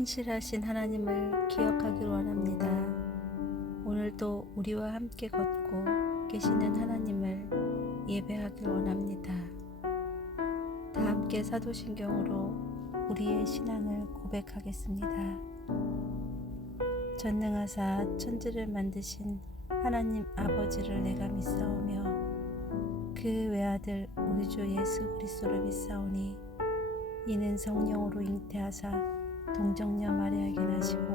신실하신 하나님을 기억하길 원합니다. 오늘도 우리와 함께 걷고 계시는 하나님을 예배하길 원합니다. 다 함께 사도신경으로 우리의 신앙을 고백하겠습니다. 전능하사 천지를 만드신 하나님 아버지를 내가 믿사오며 그 외아들 우리 주 예수 그리스도를 믿사오니 이는 성령으로 잉태하사 동정녀 마리아에게 나시고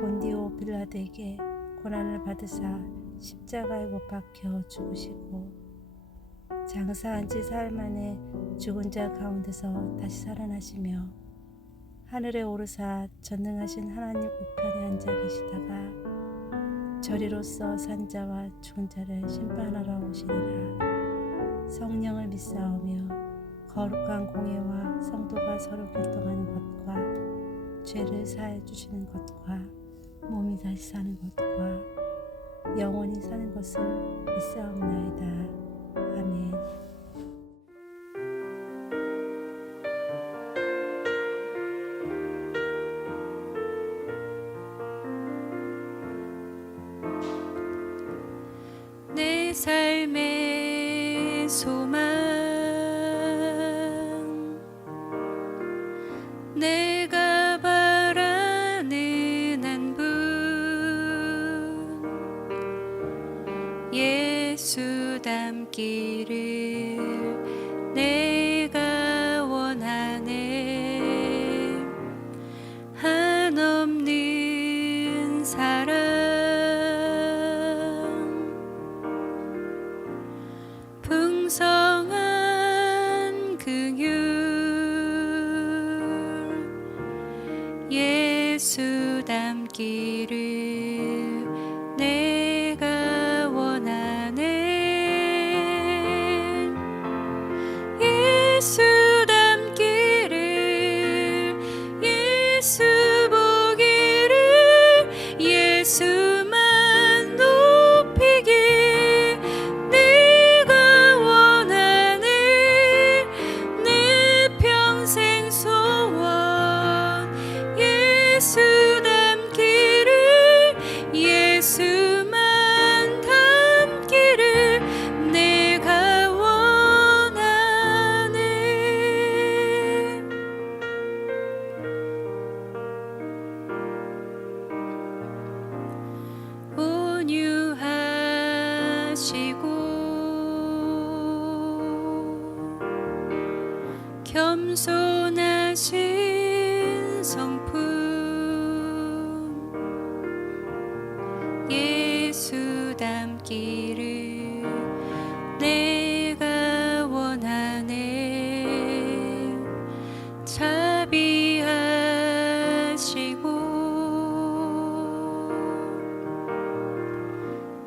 본디오 빌라도에게 고난을 받으사 십자가에 못 박혀 죽으시고 장사한 지 사흘 만에 죽은 자 가운데서 다시 살아나시며 하늘에 오르사 전능하신 하나님 우편에 앉아 계시다가 저리로서 산 자와 죽은 자를 심판하러 오시리라. 성령을 믿사오며 거룩한 공예와 성도가 서로 교통하는 것과 죄를 사해 주시는 것과 몸이 다시 사는 것과 영원히 사는 것을 믿사옵나이다. 아멘. 내 삶의 소망 내가 바라는 한 분 예수 닮기를 내가 원하네. 한없는 사랑 풍성한 긍휼 예수 닮기를 내가 원하네. 예수 닮기를 예수 보기를 예수만 높이길 내가 원하네. 내 평생 소원 예수 닮기를 예수만 닮기를 내가 원하네. 온유하시고 겸손하신 성품 예수 닮기를 내가 원하네. 자비하시고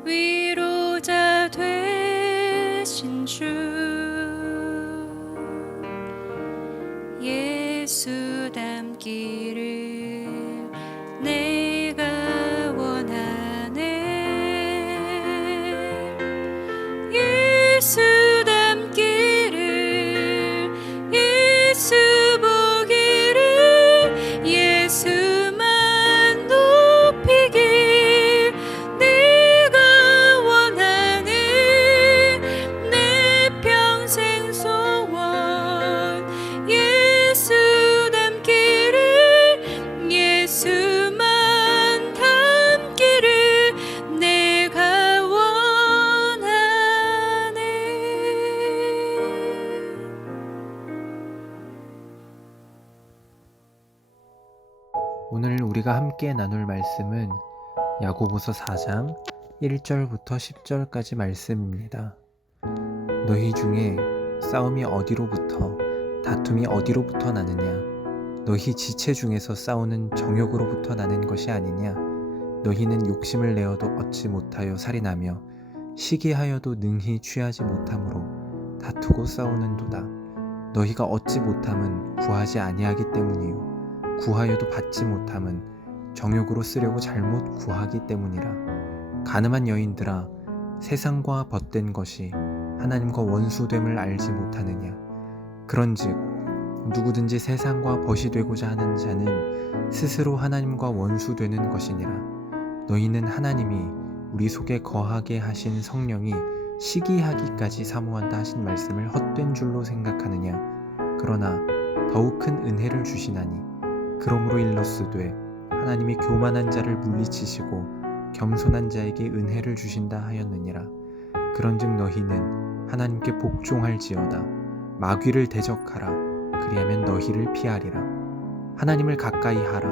위로자 되신 주 예수 닮기를 내가 원하네. 예수 닮기를 예수 보기를 예수만 높이길 내가 원하네. 내 평생 소원 예수 닮기를 예수만 닮기를 내가 원하네. 오늘 우리가 함께 나눌 말씀은 야고보서 4장 1절부터 10절까지 말씀입니다. 너희 중에 싸움이 어디로부터 다툼이 어디로부터 나느냐? 너희 지체 중에서 싸우는 정욕으로부터 나는 것이 아니냐? 너희는 욕심을 내어도 얻지 못하여 살인하며 시기하여도 능히 취하지 못함으로 다투고 싸우는도다. 너희가 얻지 못함은 구하지 아니하기 때문이요 구하여도 받지 못함은 정욕으로 쓰려고 잘못 구하기 때문이라. 가늠한 여인들아, 세상과 벗된 것이 하나님과 원수됨을 알지 못하느냐? 그런즉 누구든지 세상과 벗이 되고자 하는 자는 스스로 하나님과 원수되는 것이니라. 너희는 하나님이 우리 속에 거하게 하신 성령이 시기하기까지 사모한다 하신 말씀을 헛된 줄로 생각하느냐. 그러나 더욱 큰 은혜를 주시나니 그러므로 일렀으되 하나님이 교만한 자를 물리치시고 겸손한 자에게 은혜를 주신다 하였느니라. 그런즉 너희는 하나님께 복종할지어다. 마귀를 대적하라. 그리하면 너희를 피하리라. 하나님을 가까이 하라.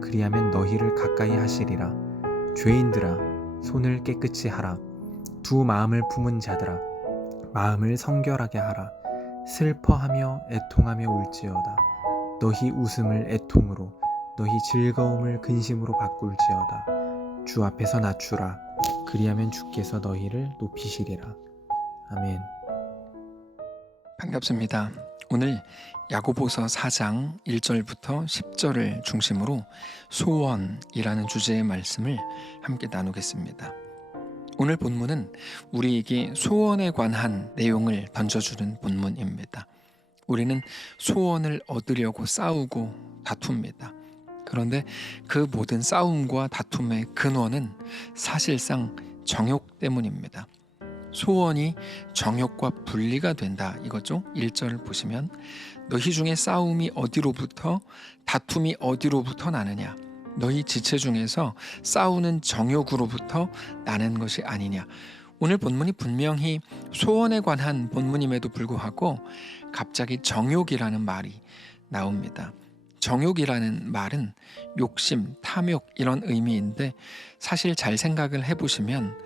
그리하면 너희를 가까이 하시리라. 죄인들아, 손을 깨끗이 하라. 두 마음을 품은 자들아, 마음을 성결하게 하라. 슬퍼하며 애통하며 울지어다. 너희 웃음을 애통으로, 너희 즐거움을 근심으로 바꿀지어다. 주 앞에서 낮추라. 그리하면 주께서 너희를 높이시리라. 아멘. 반갑습니다. 오늘 야고보서 4장 1절부터 10절을 중심으로 소원이라는 주제의 말씀을 함께 나누겠습니다. 오늘 본문은 우리에게 소원에 관한 내용을 던져주는 본문입니다. 우리는 소원을 얻으려고 싸우고 다툽니다. 그런데 그 모든 싸움과 다툼의 근원은 사실상 정욕 때문입니다. 소원이 정욕과 분리가 된다 이거죠. 1절을 보시면 너희 중에 싸움이 어디로부터 다툼이 어디로부터 나느냐. 너희 지체 중에서 싸우는 정욕으로부터 나는 것이 아니냐. 오늘 본문이 분명히 소원에 관한 본문임에도 불구하고 갑자기 정욕이라는 말이 나옵니다. 정욕이라는 말은 욕심, 탐욕 이런 의미인데 사실 잘 생각을 해보시면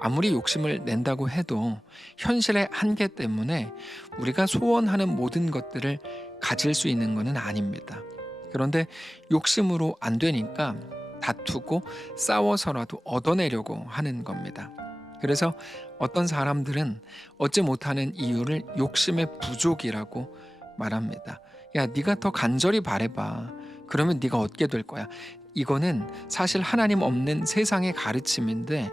아무리 욕심을 낸다고 해도 현실의 한계 때문에 우리가 소원하는 모든 것들을 가질 수 있는 것은 아닙니다. 그런데 욕심으로 안 되니까 다투고 싸워서라도 얻어내려고 하는 겁니다. 그래서 어떤 사람들은 얻지 못하는 이유를 욕심의 부족이라고 말합니다. 야, 네가 더 간절히 바라봐. 그러면 네가 얻게 될 거야. 이거는 사실 하나님 없는 세상의 가르침인데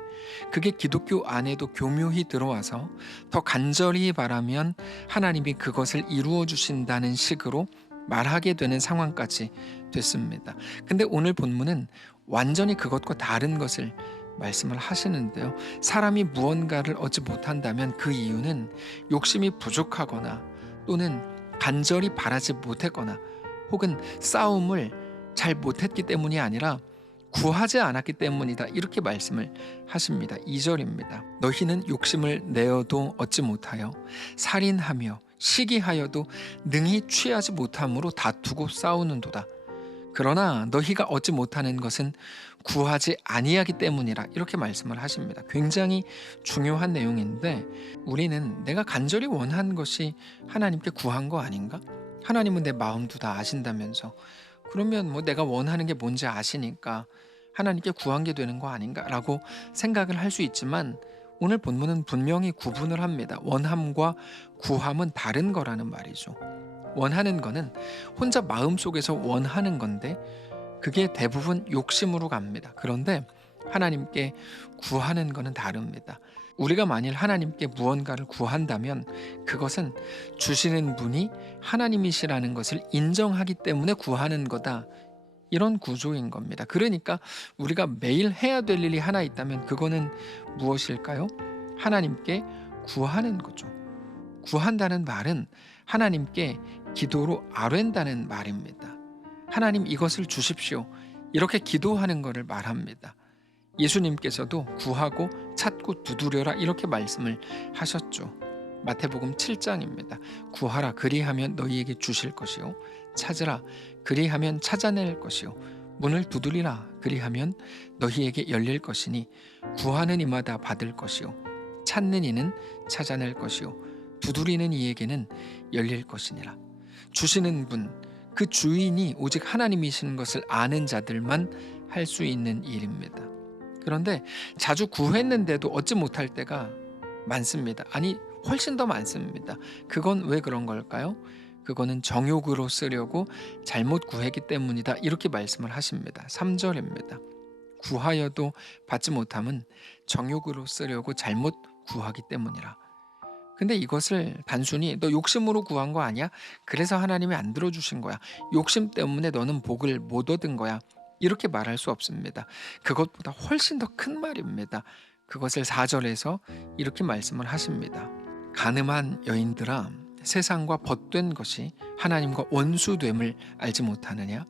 그게 기독교 안에도 교묘히 들어와서 더 간절히 바라면 하나님이 그것을 이루어 주신다는 식으로 말하게 되는 상황까지 됐습니다. 근데 오늘 본문은 완전히 그것과 다른 것을 말씀을 하시는데요. 사람이 무언가를 얻지 못한다면 그 이유는 욕심이 부족하거나 또는 간절히 바라지 못했거나 혹은 싸움을 잘 못했기 때문이 아니라 구하지 않았기 때문이다. 이렇게 말씀을 하십니다. 2절입니다. 너희는 욕심을 내어도 얻지 못하여 살인하며 시기하여도 능히 취하지 못함으로 다투고 싸우는도다. 그러나 너희가 얻지 못하는 것은 구하지 아니하기 때문이라. 이렇게 말씀을 하십니다. 굉장히 중요한 내용인데 우리는 내가 간절히 원한 것이 하나님께 구한 거 아닌가? 하나님은 내 마음도 다 아신다면서 그러면 뭐 내가 원하는 게 뭔지 아시니까 하나님께 구한 게 되는 거 아닌가라고 생각을 할 수 있지만 오늘 본문은 분명히 구분을 합니다. 원함과 구함은 다른 거라는 말이죠. 원하는 거는 혼자 마음속에서 원하는 건데 그게 대부분 욕심으로 갑니다. 그런데 하나님께 구하는 거는 다릅니다. 우리가 만일 하나님께 무언가를 구한다면 그것은 주시는 분이 하나님이시라는 것을 인정하기 때문에 구하는 거다. 이런 구조인 겁니다. 그러니까 우리가 매일 해야 될 일이 하나 있다면 그거는 무엇일까요? 하나님께 구하는 거죠. 구한다는 말은 하나님께 기도로 아뢰다는 말입니다. 하나님 이것을 주십시오. 이렇게 기도하는 것을 말합니다. 예수님께서도 구하고 찾고 두드려라 이렇게 말씀을 하셨죠. 마태복음 7장입니다. 구하라 그리하면 너희에게 주실 것이요 찾으라 그리하면 찾아낼 것이요 문을 두드리라 그리하면 너희에게 열릴 것이니 구하는 이마다 받을 것이요 찾는 이는 찾아낼 것이요 두드리는 이에게는 열릴 것이니라. 주시는 분, 그 주인이 오직 하나님이시는 것을 아는 자들만 할 수 있는 일입니다. 그런데 자주 구했는데도 얻지 못할 때가 많습니다. 아니 훨씬 더 많습니다. 그건 왜 그런 걸까요? 그거는 정욕으로 쓰려고 잘못 구했기 때문이다. 이렇게 말씀을 하십니다. 3절입니다. 구하여도 받지 못함은 정욕으로 쓰려고 잘못 구하기 때문이라. 근데 이것을 단순히 너 욕심으로 구한 거 아니야? 그래서 하나님이 안 들어주신 거야. 욕심 때문에 너는 복을 못 얻은 거야. 이렇게 말할 수 없습니다. 그것보다 훨씬 더 큰 말입니다. 그것을 4절에서 이렇게 말씀을 하십니다. 가늠한 여인들아, 세상과 벗된 것이 하나님과 원수됨을 알지 못하느냐?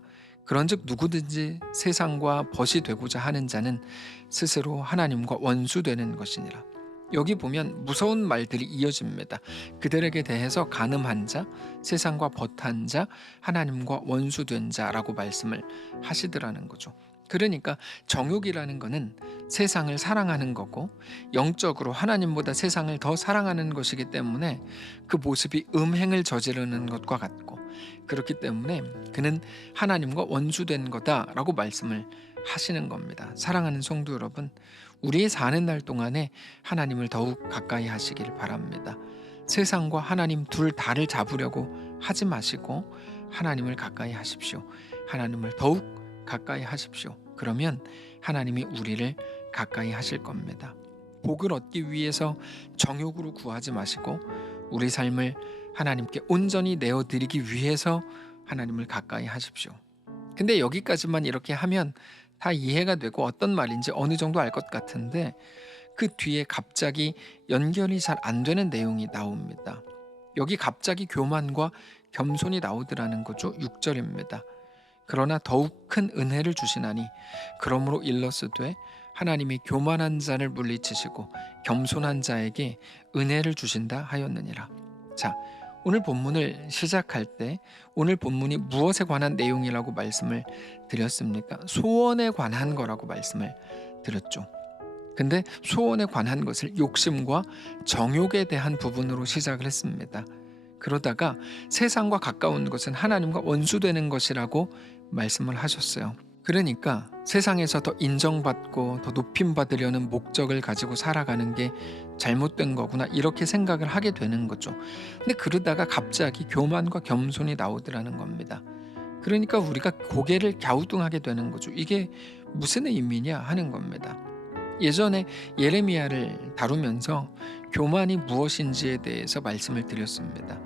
그런즉 누구든지 세상과 벗이 되고자 하는 자는 스스로 하나님과 원수되는 것이니라. 여기 보면 무서운 말들이 이어집니다. 그들에게 대해서 간음한 자, 세상과 벗한 자, 하나님과 원수된 자라고 말씀을 하시더라는 거죠. 그러니까 정욕이라는 것은 세상을 사랑하는 거고 영적으로 하나님보다 세상을 더 사랑하는 것이기 때문에 그 모습이 음행을 저지르는 것과 같고, 그렇기 때문에 그는 하나님과 원수된 거다라고 말씀을 하시는 겁니다. 사랑하는 성도 여러분, 우리의 사는 날 동안에 하나님을 더욱 가까이 하시길 바랍니다. 세상과 하나님 둘 다를 잡으려고 하지 마시고 하나님을 가까이 하십시오. 하나님을 더욱 가까이 하십시오. 그러면 하나님이 우리를 가까이 하실 겁니다. 복을 얻기 위해서 정욕으로 구하지 마시고 우리 삶을 하나님께 온전히 내어드리기 위해서 하나님을 가까이 하십시오. 근데 여기까지만 이렇게 하면 다 이해가 되고 어떤 말인지 어느 정도 알 것 같은데, 그 뒤에 갑자기 연결이 잘 안 되는 내용이 나옵니다. 여기 갑자기 교만과 겸손이 나오더라는 거죠. 6절입니다. 그러나 더욱 큰 은혜를 주시나니 그러므로 일러스되 하나님이 교만한 자를 물리치시고 겸손한 자에게 은혜를 주신다 하였느니라. 자, 오늘 본문을 시작할 때 오늘 본문이 무엇에 관한 내용이라고 말씀을 드렸습니까? 소원에 관한 거라고 말씀을 드렸죠. 근데 소원에 관한 것을 욕심과 정욕에 대한 부분으로 시작을 했습니다. 그러다가 세상과 가까운 것은 하나님과 원수되는 것이라고 말씀을 하셨어요. 그러니까 세상에서 더 인정받고 더 높임받으려는 목적을 가지고 살아가는 게 잘못된 거구나, 이렇게 생각을 하게 되는 거죠. 근데 그러다가 갑자기 교만과 겸손이 나오더라는 겁니다. 그러니까 우리가 고개를 갸우뚱하게 되는 거죠. 이게 무슨 의미냐 하는 겁니다. 예전에 예레미야를 다루면서 교만이 무엇인지에 대해서 말씀을 드렸습니다.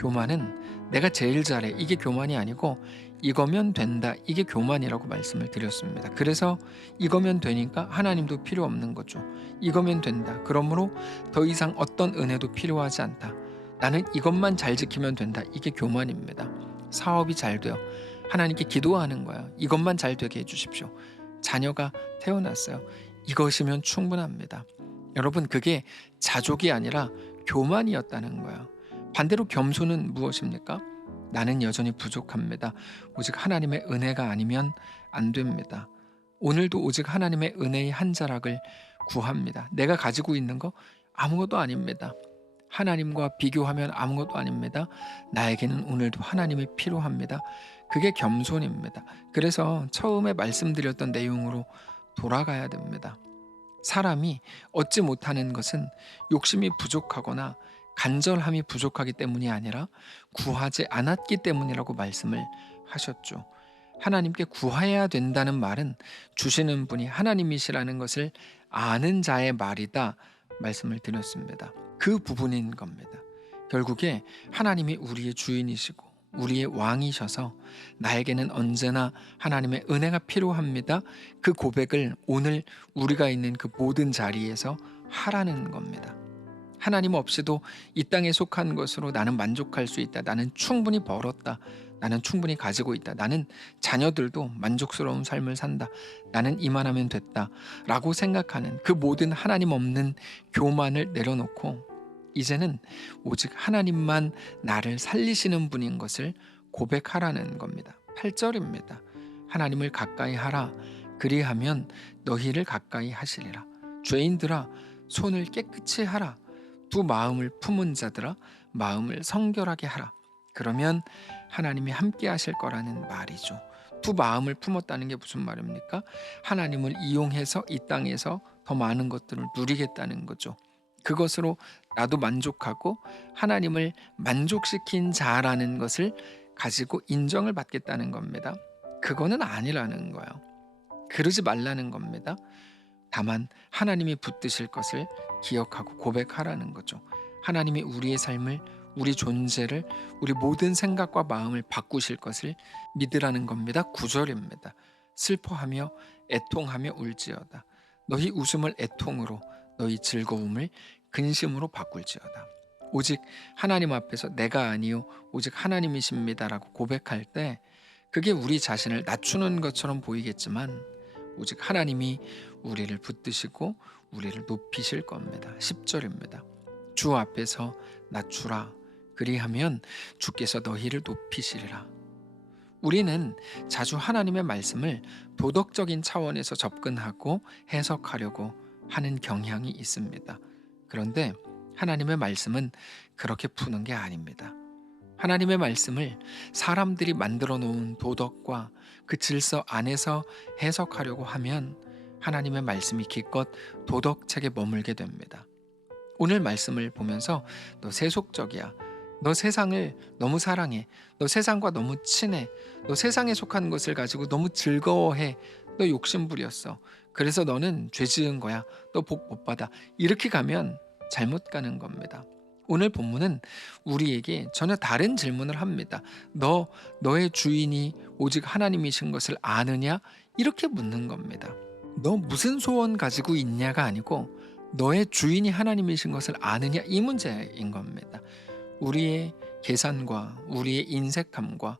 교만은 내가 제일 잘해, 이게 교만이 아니고 이거면 된다, 이게 교만이라고 말씀을 드렸습니다. 그래서 이거면 되니까 하나님도 필요 없는 거죠. 이거면 된다, 그러므로 더 이상 어떤 은혜도 필요하지 않다, 나는 이것만 잘 지키면 된다, 이게 교만입니다. 사업이 잘 돼요, 하나님께 기도하는 거야. 이것만 잘 되게 해주십시오. 자녀가 태어났어요, 이것이면 충분합니다. 여러분, 그게 자족이 아니라 교만이었다는 거예요. 반대로 겸손은 무엇입니까? 나는 여전히 부족합니다. 오직 하나님의 은혜가 아니면 안 됩니다. 오늘도 오직 하나님의 은혜의 한 자락을 구합니다. 내가 가지고 있는 거 아무것도 아닙니다. 하나님과 비교하면 아무것도 아닙니다. 나에게는 오늘도 하나님이 필요합니다. 그게 겸손입니다. 그래서 처음에 말씀드렸던 내용으로 돌아가야 됩니다. 사람이 얻지 못하는 것은 욕심이 부족하거나 간절함이 부족하기 때문이 아니라 구하지 않았기 때문이라고 말씀을 하셨죠. 하나님께 구해야 된다는 말은 주시는 분이 하나님이시라는 것을 아는 자의 말이다 말씀을 드렸습니다. 그 부분인 겁니다. 결국에 하나님이 우리의 주인이시고 우리의 왕이셔서 나에게는 언제나 하나님의 은혜가 필요합니다. 그 고백을 오늘 우리가 있는 그 모든 자리에서 하라는 겁니다. 하나님 없이도 이 땅에 속한 것으로 나는 만족할 수 있다. 나는 충분히 벌었다. 나는 충분히 가지고 있다. 나는 자녀들도 만족스러운 삶을 산다. 나는 이만하면 됐다. 라고 생각하는 그 모든 하나님 없는 교만을 내려놓고 이제는 오직 하나님만 나를 살리시는 분인 것을 고백하라는 겁니다. 8절입니다. 하나님을 가까이 하라. 그리하면 너희를 가까이 하시리라. 죄인들아, 손을 깨끗이 하라. 두 마음을 품은 자들아, 마음을 성결하게 하라. 그러면 하나님이 함께 하실 거라는 말이죠. 두 마음을 품었다는 게 무슨 말입니까? 하나님을 이용해서 이 땅에서 더 많은 것들을 누리겠다는 거죠. 그것으로 나도 만족하고 하나님을 만족시킨 자라는 것을 가지고 인정을 받겠다는 겁니다. 그거는 아니라는 거예요. 그러지 말라는 겁니다. 다만 하나님이 붙드실 것을 기억하고 고백하라는 거죠. 하나님이 우리의 삶을, 우리 존재를, 우리 모든 생각과 마음을 바꾸실 것을 믿으라는 겁니다. 9절입니다. 슬퍼하며 애통하며 울지어다. 너희 웃음을 애통으로, 너희 즐거움을 근심으로 바꿀지어다. 오직 하나님 앞에서 내가 아니요 오직 하나님이십니다라고 고백할 때 그게 우리 자신을 낮추는 것처럼 보이겠지만 오직 하나님이 우리를 붙드시고 우리를 높이실 겁니다. 10절입니다. 주 앞에서 낮추라. 그리하면 주께서 너희를 높이시리라. 우리는 자주 하나님의 말씀을 도덕적인 차원에서 접근하고 해석하려고 하는 경향이 있습니다. 그런데 하나님의 말씀은 그렇게 푸는 게 아닙니다. 하나님의 말씀을 사람들이 만들어 놓은 도덕과 그 질서 안에서 해석하려고 하면 하나님의 말씀이 기껏 도덕책에 머물게 됩니다. 오늘 말씀을 보면서 너 세속적이야. 너 세상을 너무 사랑해. 너 세상과 너무 친해. 너 세상에 속한 것을 가지고 너무 즐거워해. 너 욕심부렸어. 그래서 너는 죄 지은 거야. 너 복 못 받아. 이렇게 가면 잘못 가는 겁니다. 오늘 본문은 우리에게 전혀 다른 질문을 합니다. 너의 주인이 오직 하나님이신 것을 아느냐? 이렇게 묻는 겁니다. 너 무슨 소원 가지고 있냐가 아니고 너의 주인이 하나님이신 것을 아느냐? 이 문제인 겁니다. 우리의 계산과 우리의 인색함과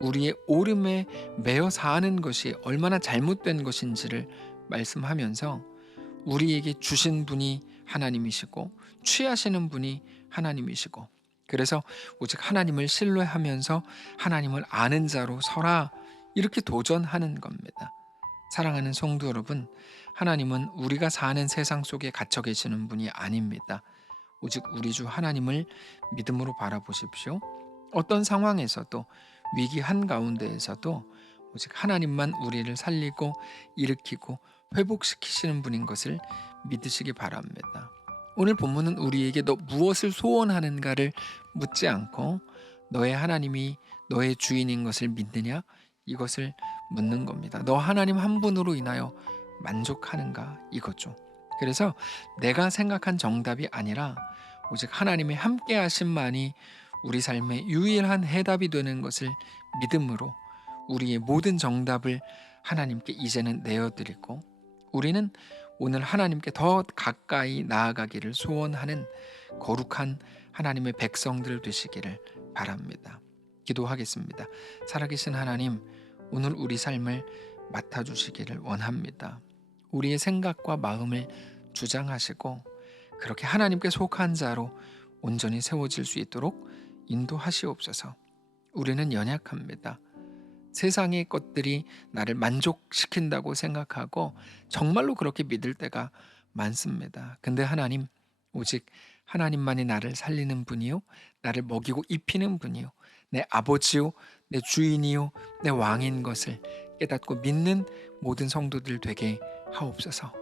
우리의 오름에 매여 사는 것이 얼마나 잘못된 것인지를 말씀하면서 우리에게 주신 분이 하나님이시고 취하시는 분이 하나님이시고 그래서 오직 하나님을 신뢰하면서 하나님을 아는 자로 서라 이렇게 도전하는 겁니다. 사랑하는 성도 여러분, 하나님은 우리가 사는 세상 속에 갇혀 계시는 분이 아닙니다. 오직 우리 주 하나님을 믿음으로 바라보십시오. 어떤 상황에서도 위기 한가운데에서도 오직 하나님만 우리를 살리고 일으키고 회복시키시는 분인 것을 믿으시기 바랍니다. 오늘 본문은 우리에게 너 무엇을 소원하는가를 묻지 않고 너의 하나님이 너의 주인인 것을 믿느냐 이것을 묻는 겁니다. 너 하나님 한 분으로 인하여 만족하는가 이거죠. 그래서 내가 생각한 정답이 아니라 오직 하나님의 함께 하심만이 우리 삶의 유일한 해답이 되는 것을 믿음으로 우리의 모든 정답을 하나님께 이제는 내어드리고 우리는 오늘 하나님께 더 가까이 나아가기를 소원하는 거룩한 하나님의 백성들 되시기를 바랍니다. 기도하겠습니다. 살아계신 하나님, 오늘 우리 삶을 맡아주시기를 원합니다. 우리의 생각과 마음을 주장하시고 그렇게 하나님께 속한 자로 온전히 세워질 수 있도록 인도하시옵소서. 우리는 연약합니다. 세상의 것들이 나를 만족시킨다고 생각하고 정말로 그렇게 믿을 때가 많습니다. 근데 하나님, 오직 하나님만이 나를 살리는 분이요 나를 먹이고 입히는 분이요 내 아버지요 내 주인이요 내 왕인 것을 깨닫고 믿는 모든 성도들 되게 하옵소서.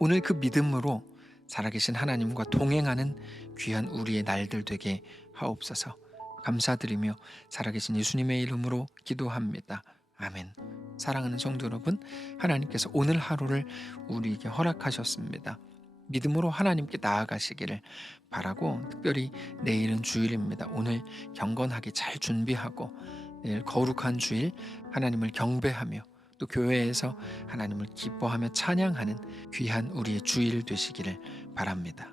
오늘 그 믿음으로 살아계신 하나님과 동행하는 귀한 우리의 날들 되게 하옵소서. 감사드리며 살아계신 예수님의 이름으로 기도합니다. 아멘. 사랑하는 성도 여러분, 하나님께서 오늘 하루를 우리에게 허락하셨습니다. 믿음으로 하나님께 나아가시기를 바라고 특별히 내일은 주일입니다. 오늘 경건하게 잘 준비하고 내일 거룩한 주일 하나님을 경배하며 또 교회에서 하나님을 기뻐하며 찬양하는 귀한 우리의 주일 되시기를 바랍니다.